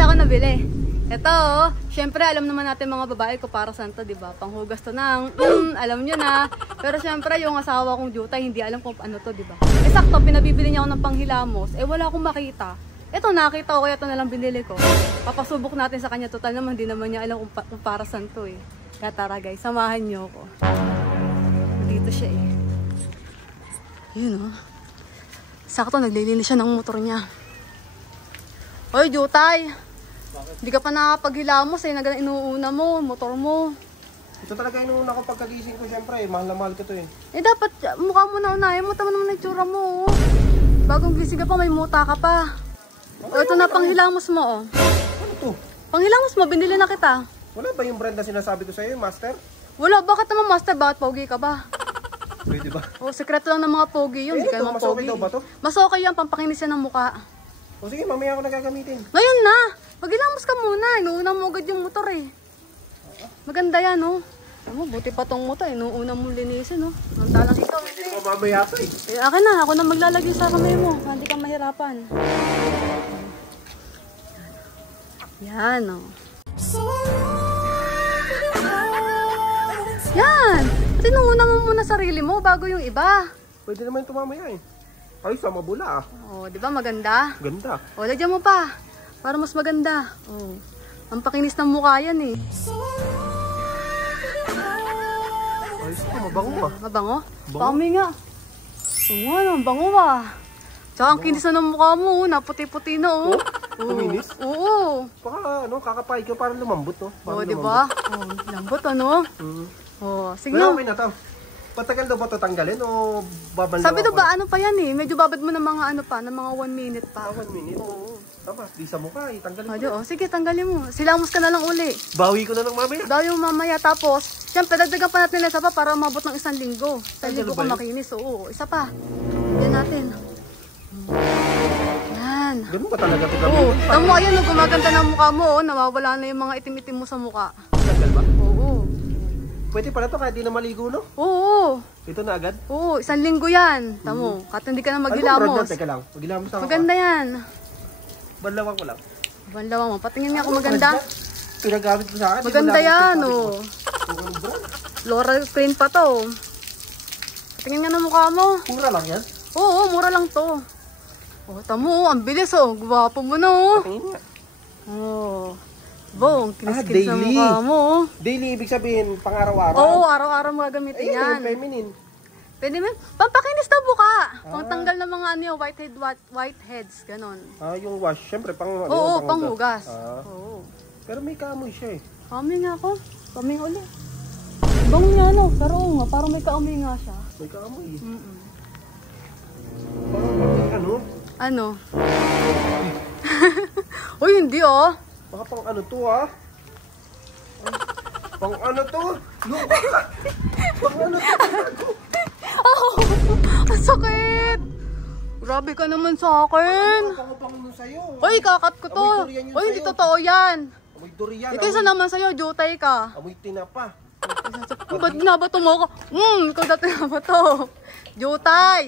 kasi ako nabili. Ito, oh. Syempre, alam naman natin mga babae ko para saan to, diba? Panghugas to ng, alam nyo na. Pero syempre, yung asawa kong Jutay, hindi alam kung ano to, diba? Eh, sakto, pinabibili niya ako ng panghilamos. Eh, wala akong makita. Ito, nakita ko, kaya ito nalang binili ko. Papasubok natin sa kanya. Total naman, hindi naman niya alam kung para saan to, eh. Kaya tara, guys, samahan niyo ako. Dito siya, eh. Yun, oh. Sakto, naglilinis siya ng motor niya. Hoy, Jutay! Bakit? Hindi ka pa nakapaghilamos eh, inuuna mo, motor mo. Ito talaga inuuna ko pagkagising ko, syempre. Mahal na mahal ko to eh. Eh dapat mukha mo na unahin mo, tama naman ang itsura mo. Oh. Bagong gising ka pa, may muta ka pa. O ito na panghilamos mo oh. Ano to? Panghilamos mo, binili na kita. Wala ba yung brand na sinasabi ko sa'yo, master? Wala, bakit naman master? Bakit pogi ka ba? Pwede ba? O, sekreto lang ng mga pogi yun, hindi ka naman mas okay pogi. daw ba to? Mas okay yan, pampakinis yan ng mukha. O sige, mamaya ako nagagamitin. Ngayon na! Maghilamos ka muna, inuuna mo agad yung motor eh. Maganda yan oh. Alam mo, buti pa tong motor, inuuna mo linisin oh. Ang talang ito. Hindi ko mamaya pa eh. Eh, akin na, ako na maglalagay sa kamay mo. Hindi ka mahirapan. Yan oh. Yan! Tinuuna mo muna sarili mo bago yung iba. Pwede naman ito mamaya eh. Ay, sama bula ah. Oh, di ba maganda? Ganda. O, lagyan mo pa. Para mas maganda. Oh. Ang pakinis ng mukha yan eh. Ayos ka, mabango ah. Mabango? Bango. Pami nga. Oo nga, ang bango ah. Tsaka ang kinis na ng mukha mo, naputi-puti na oh. Kuminis? Oo. Baka ano, kakapay ko parang lumambot no? Oo, di ba? Oh, lambot ano? Oh, sige. Wala, okay na to. Patagal daw ba ito tanggalin o babanlaw? Sabi daw ba ano pa yan eh? Medyo babad mo ng mga ano pa, ng mga 1 minute pa. 1 minute? Oo. Tapos, di sa mukha, tanggalin Oh, ko. sige, tanggalin mo. Silamos ka na lang uli. Bawi ko na ng mamaya. Daw yung mamaya. Tapos, syempre, dagdagan pa natin isa pa para umabot ng 1 linggo. 1 linggo ka ba yun? makinis. Oo, isa pa. Yan natin. Yan. Ganun ba talaga ito Oo. gawin? Tamo, ayan, no, gumaganda ng mukha mo. Oh, nawawala na yung mga itim-itim mo sa mukha. Tanggal ba? Oo. Pwede pala to kahit di na maligo, no? Oo. Ito na agad? Oo, 1 linggo yan. Tamo, kahit hindi ka na Ano brand maghilamos. na? Teka lang. Maghilamos ako. Maganda yan. Banlawang ko lang. Banlawa mo. Patingin nga kung maganda. Pinagamit mo sa akin. Maganda yan, oh. Anong brand? Floral print pa to. Patingin nga ng mukha mo. Pura lang yan? Oo, mura lang to. Oh, tamo, ang bilis oh. Gwapo mo na oh. Tingin nga. Oh. Bong, kinis-kinis sa daily. mukha mo. Daily, ibig sabihin, pang-araw-araw. Oo, araw-araw mo gagamitin Ayun, yan. yung feminine. Pwede mo, pampakinis na buka. Pangtanggal ng mga ano, whiteheads, ganon. Ah, yung wash, syempre, pang Oo, panghugas. Ah. Oo. Pero may kaamoy siya eh. Kami nga ako. Kami uli. Bang nga no, pero oo nga, parang may kaamoy nga siya. May kaamoy eh. Mm-mm. Parang ano? Ano? Uy, hindi oh. Baka pang ano to ha? Pang ano to? Lupa ka! Pang ano to? Oh, ang sakit! Grabe ka naman sa akin. Pang ano sa'yo? Uy, kakat ko to. Amoy durian yun Uy, hindi sa'yo. totoo yan. Amoy durian. Ikaw isa naman sa'yo, jutay ka. Amoy tinapa. Ba't binabato mo ako? Ikaw dati na ba to? Jutay!